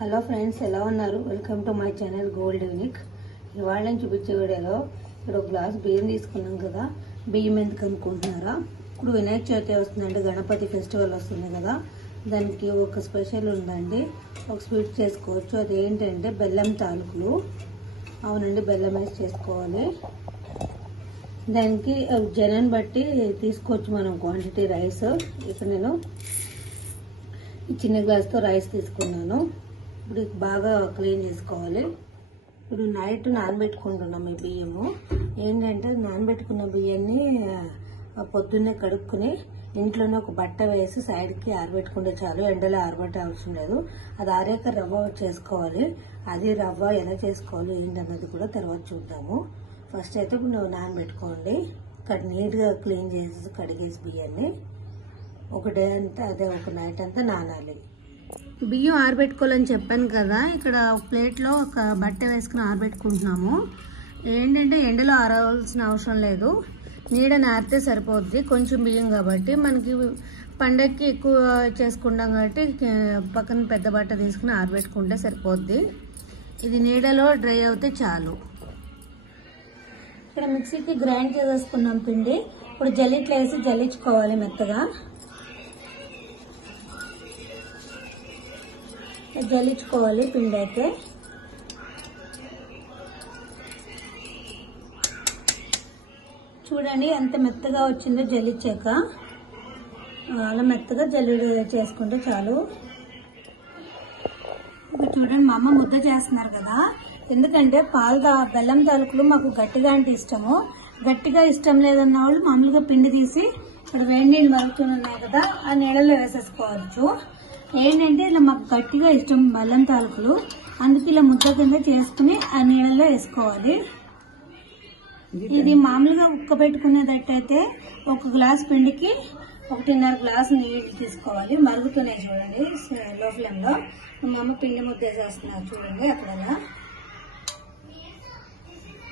Hello friends, ఎలా ఉన్నారు? Welcome to my channel gold unique. ఇవాళ నేను చూపించే వీడియోలో ఇక్కడ ఒక గ్లాస్ బియ్యం తీసుకున్నాం కదా. బియ్యం ఎందుకు అనుకుంటున్నారా? ఇప్పుడు వినాయక చవితి వస్తుందండి, గణపతి ఫెస్టివల్ వస్తుంది కదా. దానికి ఒక స్పెషల్ ఉందండి, ఒక స్వీట్ చేసుకోవచ్చు. అది ఏంటంటే బెల్లం తాలూకులు. అవునండి, బెల్లం వేసి చేసుకోవాలి. దానికి జనాన్ని బట్టి తీసుకోవచ్చు మనం క్వాంటిటీ రైస్. ఇక్కడ నేను ఈ చిన్న గ్లాస్తో రైస్ తీసుకున్నాను. ఇప్పుడు బాగా క్లీన్ చేసుకోవాలి. ఇప్పుడు నైట్ నానబెట్టుకుంటున్నాం ఈ బియ్యము. ఏంటంటే నానబెట్టుకున్న బియ్యాన్ని పొద్దున్నే కడుక్కుని ఇంట్లోనే ఒక బట్ట వేసి సైడ్కి ఆరబెట్టుకుంటే చాలు. ఎండలో ఆరబెట్టే అవసరం లేదు. అది ఆరాక రవ్వ చేసుకోవాలి. అది రవ్వ ఎలా చేసుకోవాలి ఏంటన్నది కూడా తర్వాత చూద్దాము. ఫస్ట్ అయితే ఇప్పుడు నానబెట్టుకోండి. నీట్గా క్లీన్ చేసి కడిగేసి బియ్యాన్ని ఒక డే అంతా, అదే ఒక నైట్ అంతా నానాలి. బియ్యం ఆరబెట్టుకోవాలని చెప్పాను కదా. ఇక్కడ ప్లేట్లో ఒక బట్ట వేసుకుని ఆరబెట్టుకుంటున్నాము. ఏంటంటే ఎండలో ఆరవలసిన అవసరం లేదు, నీడని ఆరితే సరిపోద్ది. కొంచెం బియ్యం కాబట్టి మనకి పండగకి ఎక్కువ చేసుకుంటాం కాబట్టి పక్కన పెద్ద బట్ట తీసుకుని ఆరబెట్టుకుంటే సరిపోద్ది. ఇది నీడలో డ్రై అవుతే చాలు. ఇక్కడ మిక్సీకి గ్రైండ్ చేసేసుకున్నాం పిండి. ఇప్పుడు జల్లిట్లో వేసి జల్లించుకోవాలి మెత్తగా. జల్లించుకోవాలి పిండి అయితే. చూడండి ఎంత మెత్తగా వచ్చిందో జల్లించాక. అలా మెత్తగా జల్లిడి చేసుకుంటే చాలు. ఇప్పుడు చూడండి, మా అమ్మ ముద్ద చేస్తున్నారు కదా. ఎందుకంటే బెల్లం తాలూకులు మాకు గట్టిగా అంటే ఇష్టము. గట్టిగా ఇష్టం లేదన్న వాళ్ళు మామూలుగా పిండి తీసి ఇక్కడ వేడి నీళ్ళు మరుగుతున్నాయి కదా, ఆ నీళ్ళలో వేసేసుకోవచ్చు. ఏంటంటే ఇలా మాకు గట్టిగా ఇష్టం బెల్లం తాలూకులు, అందుకే ఇలా ముద్ద కింద చేసుకుని ఆ నీళ్ళలో వేసుకోవాలి. ఇది మామూలుగా ఉక్కబెట్టుకునేటట్టయితే ఒక గ్లాస్ పిండికి 1.5 గ్లాసు నీళ్ళు తీసుకోవాలి. మరుగుతున్నాయి చూడండి లో ఫ్లేమ్ లో. మా అమ్మ పిండి ముద్ద వేసేస్తున్నారు చూడండి అక్కడ.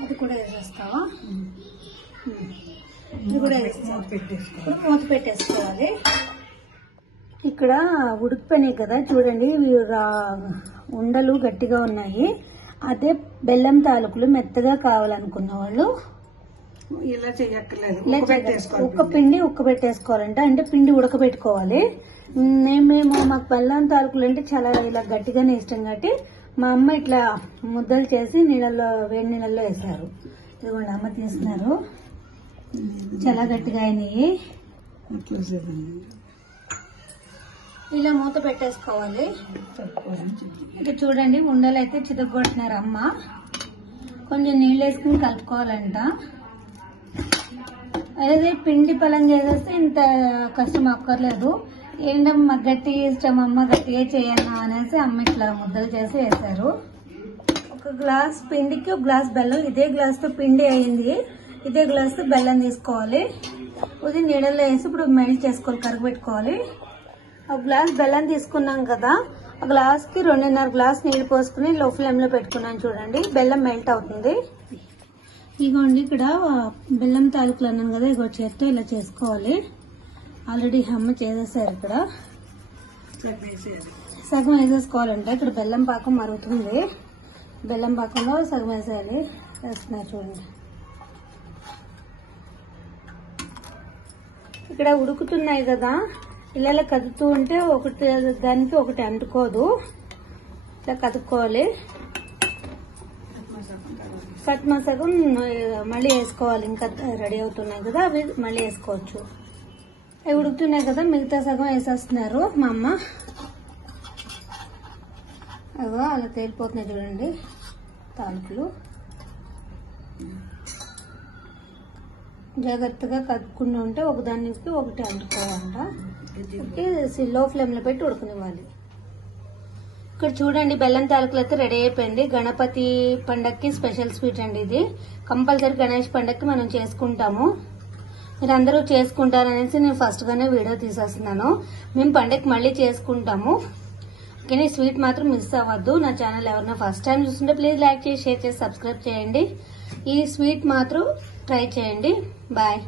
అది కూడా వేసేస్తావా? ఇది కూడా మూత పెట్టేసుకోవాలి. ఇక్కడ ఉడికిపోయినాయి కదా చూడండి, ఉండలు గట్టిగా ఉన్నాయి. అదే బెల్లం తాలూకులు మెత్తగా కావాలనుకున్న వాళ్ళు ఇలా చేయక్కర్లేదు, పిండి ఉక్కబెట్టేసుకోవాలంట. అంటే పిండి ఉడకబెట్టుకోవాలి. మేము మాకు బెల్లం తాలూకులు అంటే చాలా ఇలా గట్టిగానే ఇష్టం కాబట్టి మా అమ్మ ఇట్లా ముద్దలు చేసి నీళ్ళల్లో, వేడి నీళ్ళల్లో వేసారు. ఇదిగోండి అమ్మ తీస్తున్నారు. చాలా గట్టిగా అయినాయి. ఇలా మూత పెట్టేసుకోవాలి. ఇక చూడండి, ఉండలు అయితే చితగొట్టినారు అమ్మ. కొంచెం నీళ్ళు వేసుకుని కలుపుకోవాలంట. అదే పిండి పలంగా చేసేస్తే ఇంత కష్టం అక్కర్లేదు. ఏంటమ్మా గట్టిగా ఇష్టం, అమ్మ గట్టిగా చేయను అనేసి అమ్మ ఇట్లా ముద్దలు చేసి వేశారు. ఒక గ్లాస్ పిండికి ఒక గ్లాస్ బెల్లం. ఇదే గ్లాస్తో పిండి అయింది, ఇదే గ్లాస్తో బెల్లం తీసుకోవాలి. ఇది నీళ్ళల్లో వేసి ఇప్పుడు మెల్ట్ చేసుకోవాలి, కరగబెట్టుకోవాలి. ఒక గ్లాస్ బెల్లం తీసుకున్నాం కదా, ఆ గ్లాస్కి 2.5 గ్లాస్ నీళ్ళు పోసుకుని లో ఫ్లేమ్ లో పెట్టుకున్నాను చూడండి. బెల్లం మెల్ట్ అవుతుంది. ఇగోండి ఇక్కడ బెల్లం తాలూకులు అన్నాను కదా, ఇగో చేత్తో ఇలా చేసుకోవాలి. ఆల్రెడీ అమ్మ చేసేసారు. ఇక్కడ సగం వేసేసుకోవాలంటే ఇక్కడ బెల్లం పాకం మరుగుతుంది. బెల్లం పాకంలో సగం వేసేయాలి. వేస్తున్నారు చూడండి. ఇక్కడ ఉడుకుతున్నాయి కదా, ఇలా కదుతూ ఉంటే ఒకటి దానికి ఒకటి అంటుకోదు. ఇట్లా కదుక్కోవాలి. సగం సగం మళ్ళీ వేసుకోవాలి. ఇంకా రెడీ అవుతున్నాయి కదా, అవి మళ్ళీ వేసుకోవచ్చు. అవి ఉడుకుతున్నాయి కదా, మిగతా సగం వేసేస్తున్నారు మా అమ్మ. అదో అలా తేలిపోతున్నాయి చూడండి తాలూకులు. జాగ్రత్తగా కదుపుకుంటూ ఉంటే ఒకదానికి ఒకటి అంటుకోవాలంట. లో ఫ్లేమ్ లో పెట్టి ఉడకనివ్వాలి. ఇక్కడ చూడండి, బెల్లం తాలూకులు అయితే రెడీ అయిపోయింది. గణపతి పండగకి స్పెషల్ స్వీట్ అండి ఇది. కంపల్సరీ గణేష్ పండగకి మనం చేసుకుంటాము. మీరు అందరూ చేసుకుంటారనేసి నేను ఫస్ట్ గానే వీడియో తీసేస్తున్నాను. మేము పండగకి మళ్ళీ చేసుకుంటాము. కానీ స్వీట్ మాత్రం మిస్ అవ్వద్దు. నా ఛానల్ ఎవరైనా ఫస్ట్ టైం చూస్తుంటే ప్లీజ్ లైక్ చేసి, షేర్ చేసి, సబ్స్క్రైబ్ చేయండి. ఈ స్వీట్ మాత్రం ట్రై చేయండి. బాయ్.